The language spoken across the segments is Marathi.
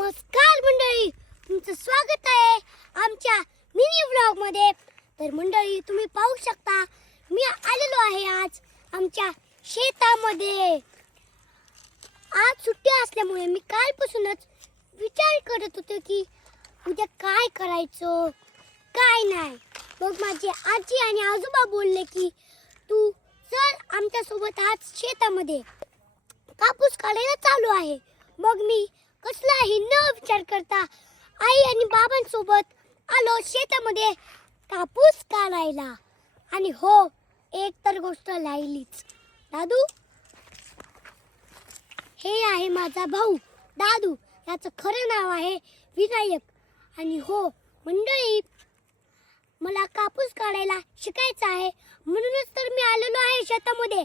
नमस्कार मंडळी, तुमचं स्वागत आहे आमच्या मिनी व्लॉग मध्ये। तर मंडळी, तुम्ही पाहू शकता मी आलेलो आहे आज आमच्या शेतामध्ये। आज सुट्टी असल्यामुळे मी कालपासूनच विचार करत होते की उद्या काय करायचं काय नाही। मग माझे आजी आणि आजोबा बोलले की तू चल आमच्या सोबत आज शेतामध्ये, कापूस काढायला चालू आहे। मग मी कसलाही न विचार करता आई आणि बाबांसोबत आलो शेतामध्ये कापूस काढायला। आणि हो, एक तर गोष्ट राहिलीच, दादू हे आहे माझा भाऊ दादू, याचं खरं नाव आहे विनायक। आणि हो मंडळी, मला कापूस काढायला शिकायचं आहे, म्हणूनच तर मी आलेलो आहे शेतामध्ये।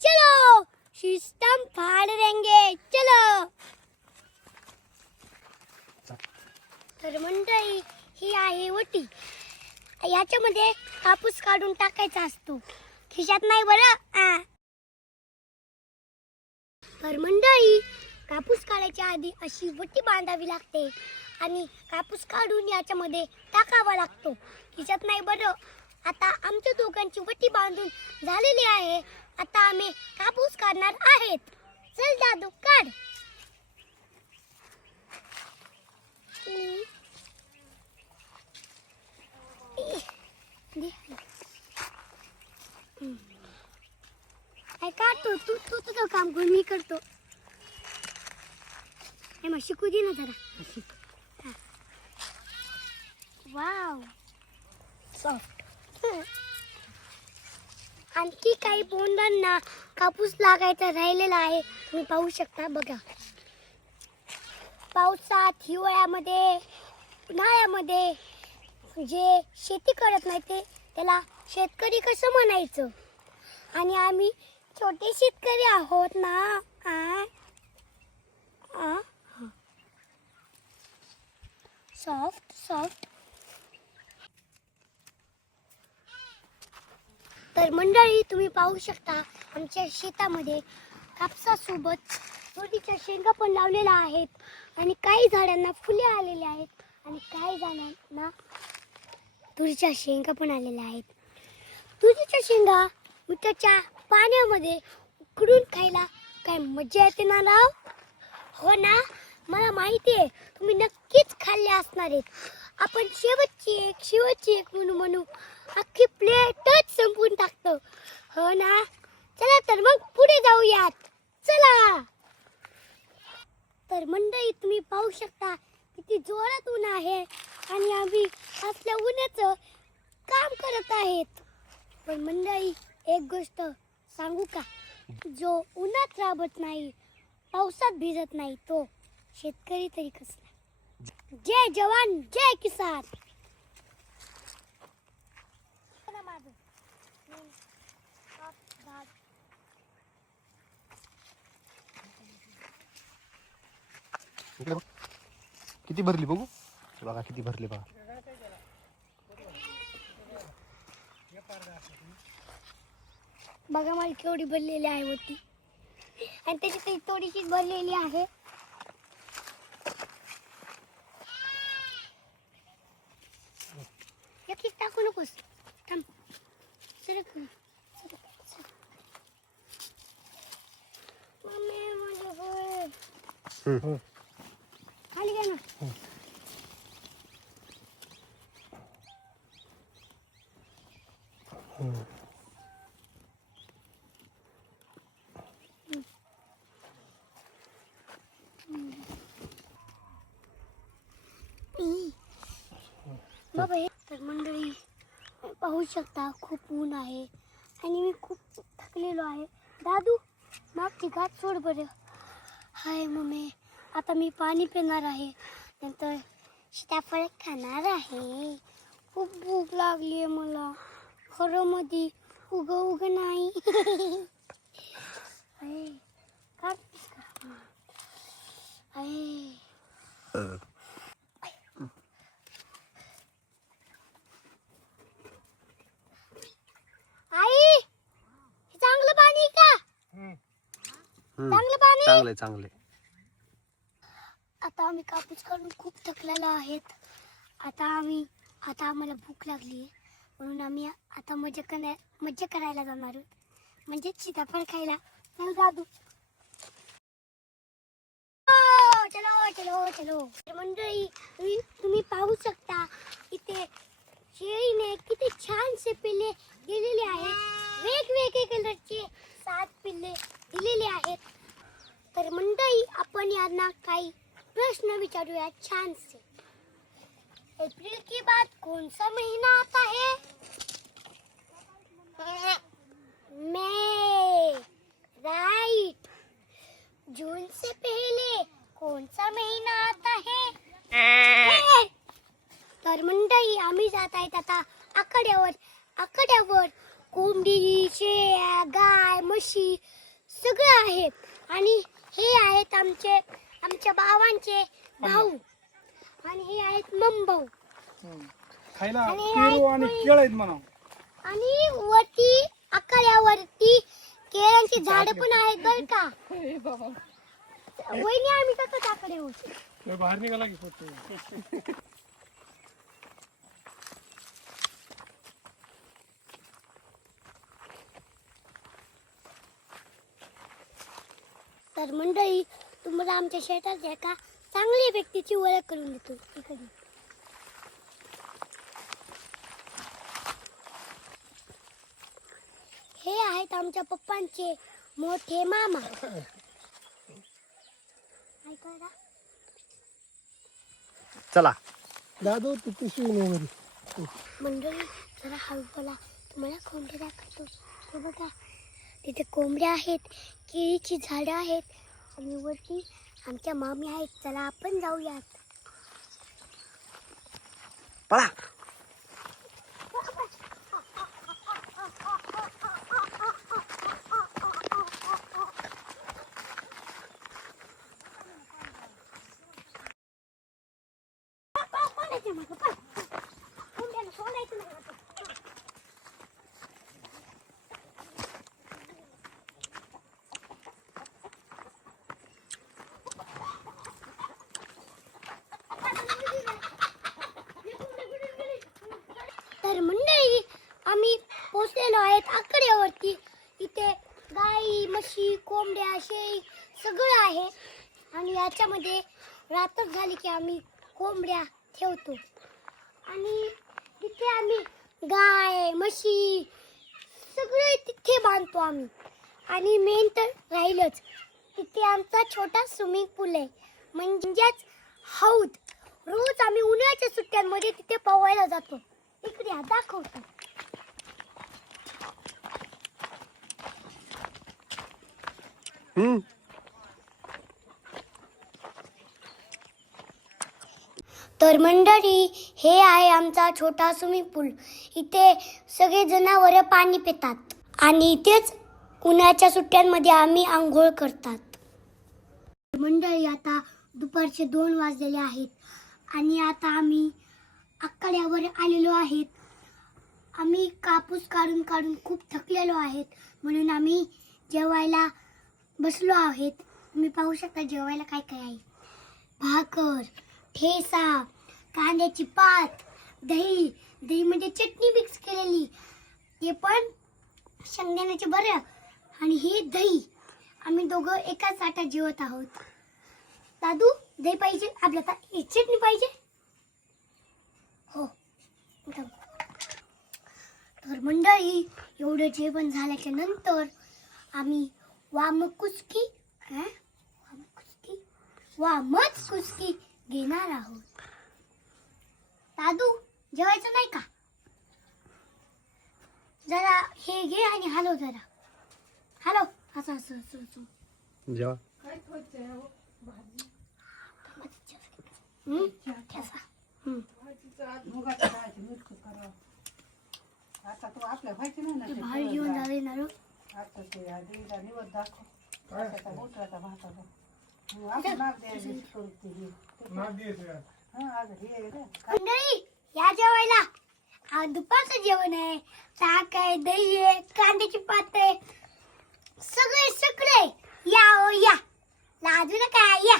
चलो सिस्टम फाड़ देंगे, चलो। तर मंडळी, ही आहे वटी, याच्यामध्ये कापूस काढून टाकायचा असतो, खिशात नाही बरं। तर मंडळी, कापूस काढायच्या आधी अशी वटी बांधावी लागते आणि कापूस काढून याच्यामध्ये टाकावा लागतो, खिशात नाही बरं। आता आमच्या दोघांची वटी बांधून झालेली आहे, आता आम्ही कापूस काढणार आहेत। चल दादू काढ। काढतो तू तू तुझं काम कर, मी करतो। हे मग शिकू दे ना जरा। Wow, soft. आणखी काही बोंडांना कापूस लागायचा राहिलेला आहे, तुम्ही पाहू शकता बघा। पावसात, हिवाळ्यामध्ये, उन्हाळ्यामध्ये जे शेती करत नाही ते त्याला शेतकरी कसं म्हणायचं? आणि आम्ही छोटे शेतकरी आहोत ना। Soft soft. तर मंडळी, तुम्ही पाहू शकता आमच्या शेतामध्ये कापसासोबत तुरीच्या शेंगा पण लावलेल्या आहेत, आणि काही झाडांना फुले आलेले आहेत आणि काही झाडांना तुरीच्या शेंगा पण आलेल्या आहेत। तुरीच्या शेंगा मिठाच्या पाण्यामध्ये उकडून खायला काय मजा येते ना राव? हो ना, मला माहिती आहे तुम्ही नक्कीच खाल्ले असणार आहेत। आपण शेवटची एक म्हणू अख्खी प्लेटच संपवून टाकतो, हो ना? चला तर मग पुढे जाऊयात, चला। तर मंडळी, तुम्ही पाहू शकता किती जोरात ऊन आहे आणि आम्ही असल्या उन्हाचं काम करत आहेत। पण मंडळी, एक गोष्ट सांगू का? जो उन्हात राबत नाही, पावसात भिजत नाही, तो शेतकरी तरी कसला? जय जवान जय किसान। किती भरली बघू, बघा किती भरली बघा। बघा मला केवढी भरलेली आहे होती, आणि त्याची थोडीशी भरलेली आहे। एकच टाकू नकोस, थांब, सरक ना, सरक। मम्मी माझं होय, खाली घ्या ना। बाबा, हे तर मंडळी पाहू शकता खूप ऊन आहे आणि मी खूप थकलेलो आहे। दादू, मागची गाठ सोड बरं। हाय मम्मी, आता मी पाणी पिणार आहे, नंतर सीताफळ खाणार आहे। खूप भूक लागली आहे मला, खरं मध्ये उग नाही। आई, चांगलं पाणी का? चांगलं पाणी, चांगले। आता आम्ही कापूस काढून खूप थकलेलो आहेत. आता आम्हाला भूक लागली आहे, म्हणून आम्ही आता मजा करायला जाणार आहोत, म्हणजे सीताफळ खायला. चल दादू. चलो चलो चलो. मंडळी, तुम्ही पाहू शकता इथे शेळीने किती छानसे पिल्ले दिलेले आहेत. वेगवेगळे कलरचे 7 पिल्ले दिलेले आहेत. तर मंडळी, आपण यांना काही प्रश्न विचारूया छानसे. अप्रैल के बाद कौन सा महीना आता है? मई. राइट. जून से पहले कौन सा महीना आता है? तर मंडळी, आम्ही जात आहेत आता आखाड्यावर कोंबडी, शेळ्या, गाय, म्हशी सगळं आहे. आणि हे आहेत आमच्या भावांचे भाऊ, आणि हे आहेत ममभाऊ. खायला आणि पेरू आणि केळ आहेत म्हणा. आणि वरती आखाड्यावरती केळ्यांची झाड पण आहेत बर का. वहिनी, आम्ही कसं आखाड्यावर बाहेर निघाला की फोटो. तर मंडळी, तुम्हाला आमच्या शेतात एका चांगल्या व्यक्तीची ओळख करून देतो. इकडे हे आहेत आमच्या पप्पांचे मोठे मामा. ऐका ना. चला. दादू तू पिशवी वगैरे. मंडळी, जरा हळू बोला, तुम्हाला कोंबड्या दाखवतो. हे बघा, तिथे कोंबड्या आहेत, केळीची झाडं आहेत, आणि वरती आमच्या मामी आहेत. चला आपण जाऊयात. पळा. कोंबड्याला सोडायचं नाही. तर मंडळी, आम्ही पोचलेलो आहेत आकड्यावरती. इथे गाई, म्हशी, कोंबड्या, शेळी सगळं आहे. आणि याच्यामध्ये रात्र झाली की आम्ही कोंबड्या ठेवतो, आणि तिथे आम्ही गाय, म्हशी सगळं तिथे बांधतो आम्ही. आणि मेन तर राहिलंच, तिथे आमचा छोटा स्विमिंग पूल आहे, म्हणजेच हौद. रोज आम्ही उन्हाळ्याच्या सुट्ट्यांमध्ये तिथे पोहायला जातो. इकडे या, दाखवतो. तर मंडळी, हे आहे आमचा छोटा स्विमिंग पूल. इथे सगळे जनावर पाणी पितात, आणि इथेच उन्हाळ्याच्या सुट्ट्यांमध्ये आम्ही आंघोळ करतात. मंडळी, आता दुपारचे 2 वाजलेले आहेत, आणि आता आम्ही आखाड्यावर आलेलो आहेत. आम्ही कापूस काढून खूप थकलेलो आहेत, म्हणून आम्ही जेवायला बसलो आहेत. तुम्ही पाहू शकता जेवायला काय काय आहे. भाकर, ठेचा, कांद्याची पात, दही म्हणजे चटणी मिक्स केलेली, ते पण शेंगदाण्याचे भरं, आणि हे दही. आम्ही दोघं एकाच ताटात जेवत आहोत. दादू, दही पाहिजे आपल्याला? चटणी पाहिजे? हो. तर मंडळी, एवढं जेवण झाल्याच्या नंतर आम्ही वामकुस्की घेणार आहोत. दादू, जेवायचं नाही का? जरा हे घे आणि हलव जरा. हलव. असं असं असं असं. जेवा. ठेचा. भारी जेवण झाले ना रो. मंडळी, या जेवायला. आज दुपारचं जेवण आहे. ताक आहे, दही आहे, कांद्याची पात आहे, सगळे या. लाजू नका, या.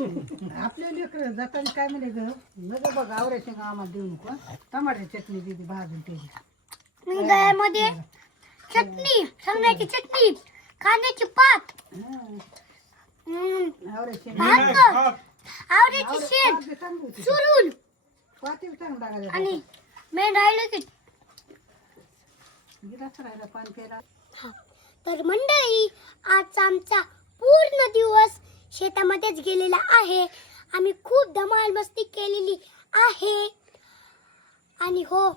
आपल्या लेकर जाताना काय म्हणे ग नग बघ आवऱ्याच्या आम्हाला देऊ नको टमाट्याची चटणी दिली भाजून त्याची मी दह्यामध्ये चटणी शेंगदाण्याची चटणी कांद्याची पात आवऱ्याची भाकर आवड्याची शेण चुरून पाती चांगलं टाकायचं आणि मेन राहिलं की गिलास राहिला पाणी प्यायला हा. तर मंडळी आजचा आमचा पूर्ण दिवस शेतामध्येच गेलेला आहे. आम्ही खूप धमाल मस्ती केलेली आहे. आणि हो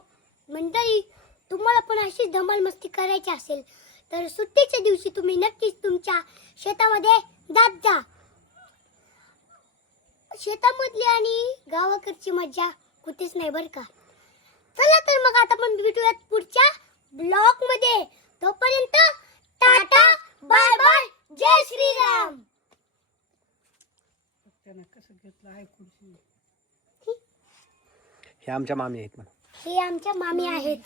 मंडळी तुम्हाला पण अशीच धमाल मस्ती करायची असेल तर सुट्टीच्या दिवशी तुम्ही नक्कीच तुमच्या शेतामध्ये जात जा. शेतामधली आणि गावाकडची मजा कुठेच नाही बरं का. चला तर मग आता आपण भेटूयात पुढच्या ब्लॉग मध्ये. तोपर्यंत टाटा बाय बाय जय श्रीराम. त्यानं कसं घेतलं आहे खुर्ची हे आमच्या मामी आहेत म्हणा. हे आमच्या मामी आहेत.